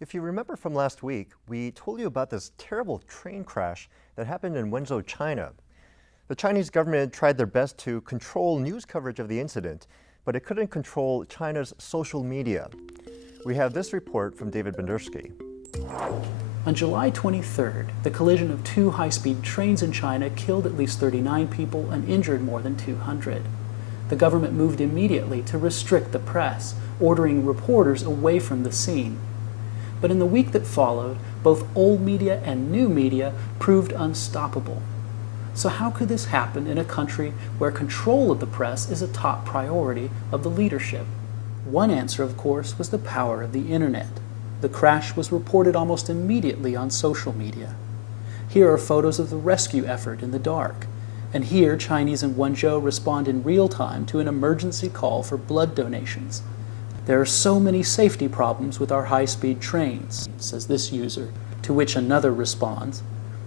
If you remember from last week, we told you about this terrible train crash that happened in Wenzhou, China. The Chinese government tried their best to control news coverage of the incident, but it couldn't control China's social media. We have this report from David Bandurski. On July 23rd, the collision of two high-speed trains in China killed at least 39 people and injured more than 200. The government moved immediately to restrict the press, ordering reporters away from the scene. But in the week that followed, both old media and new media proved unstoppable. So how could this happen in a country where control of the press is a top priority of the leadership? One answer, of course, was the power of the internet. The crash was reported almost immediately on social media. Here are photos of the rescue effort in the dark. And here, Chinese in Wenzhou respond in real time to an emergency call for blood donations. There are so many safety problems with our high-speed trains, says this user, to which another responds,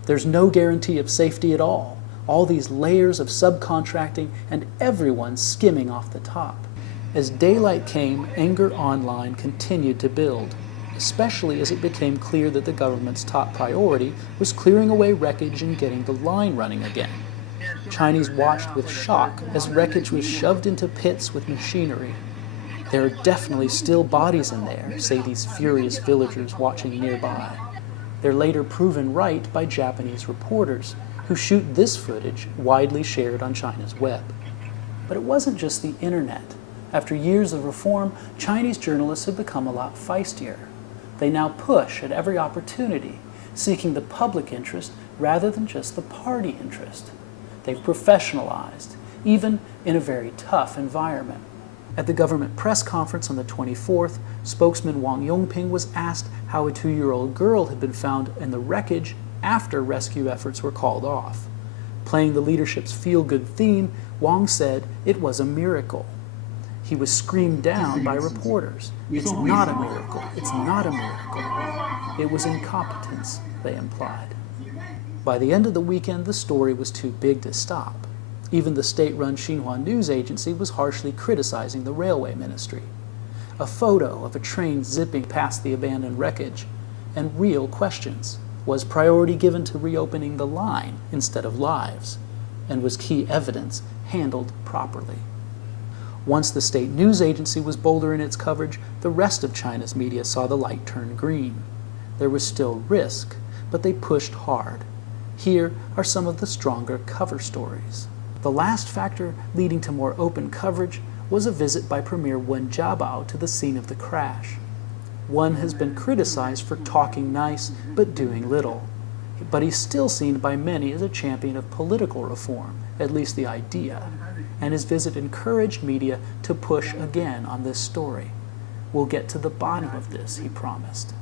there's no guarantee of safety at all these layers of subcontracting and everyone skimming off the top. As daylight came, anger online continued to build, especially as it became clear that the government's top priority was clearing away wreckage and getting the line running again. Chinese watched with shock as wreckage was shoved into pits with machinery. There are definitely still bodies in there, say these furious villagers watching nearby. They're later proven right by Japanese reporters, who shoot this footage widely shared on China's web. But it wasn't just the internet. After years of reform, Chinese journalists have become a lot feistier. They now push at every opportunity, seeking the public interest rather than just the party interest. They've professionalized, even in a very tough environment. At the government press conference on the 24th, spokesman Wang Yongping was asked how a 2-year-old girl had been found in the wreckage after rescue efforts were called off. Playing the leadership's feel-good theme, Wang said it was a miracle. He was screamed down by reporters. It's not a miracle. It's not a miracle. It was incompetence, they implied. By the end of the weekend, the story was too big to stop. Even the state-run Xinhua news agency was harshly criticizing the railway ministry. A photo of a train zipping past the abandoned wreckage, and real questions. Was priority given to reopening the line instead of lives? And was key evidence handled properly? Once the state news agency was bolder in its coverage, the rest of China's media saw the light turn green. There was still risk, but they pushed hard. Here are some of the stronger cover stories. The last factor leading to more open coverage was a visit by Premier Wen Jiabao to the scene of the crash. Wen has been criticized for talking nice but doing little, but he's still seen by many as a champion of political reform, at least the idea, and his visit encouraged media to push again on this story. We'll get to the bottom of this, he promised.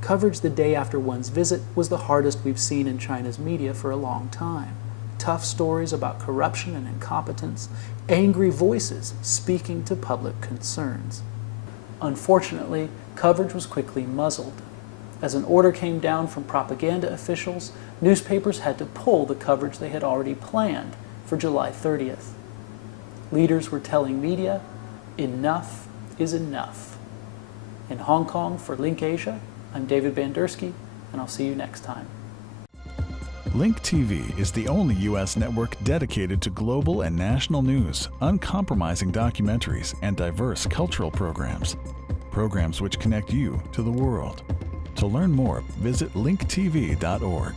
Coverage the day after Wen's visit was the hardest we've seen in China's media for a long time. Tough stories about corruption and incompetence, angry voices speaking to public concerns. Unfortunately, coverage was quickly muzzled. As an order came down from propaganda officials, newspapers had to pull the coverage they had already planned for July 30th. Leaders were telling media, enough is enough. In Hong Kong for LinkAsia, I'm David Bandurski, and I'll see you next time. Link TV is the only U.S. network dedicated to global and national news, uncompromising documentaries, and diverse cultural programs. Programs which connect you to the world. To learn more, visit linktv.org.